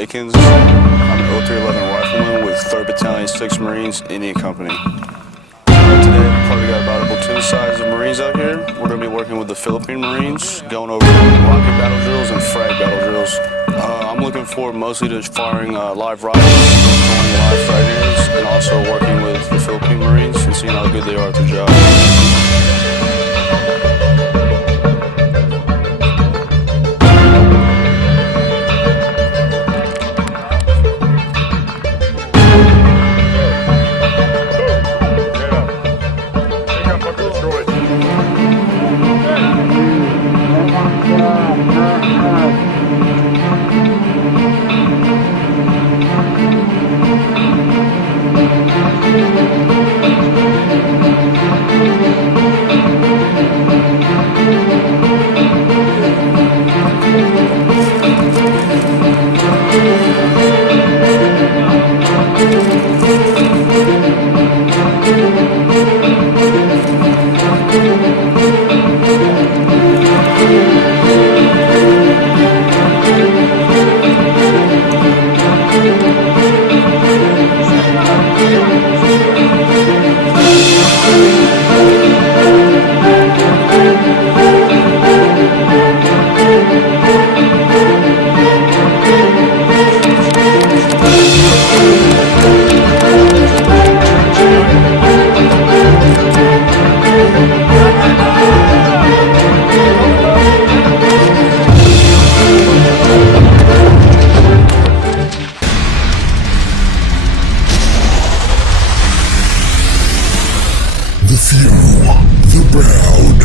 Akins. I'm an 0311 rifleman with 3rd Battalion, 6th Marines, Indian Company. Today, we probably got about a platoon size of Marines out here. We're going to be working with the Philippine Marines, going over rocket battle drills and frag battle drills. I'm looking forward mostly to firing live rockets, joining live frag grenades, and also working with the Philippine Marines and seeing how good they are at their job. The few, the proud.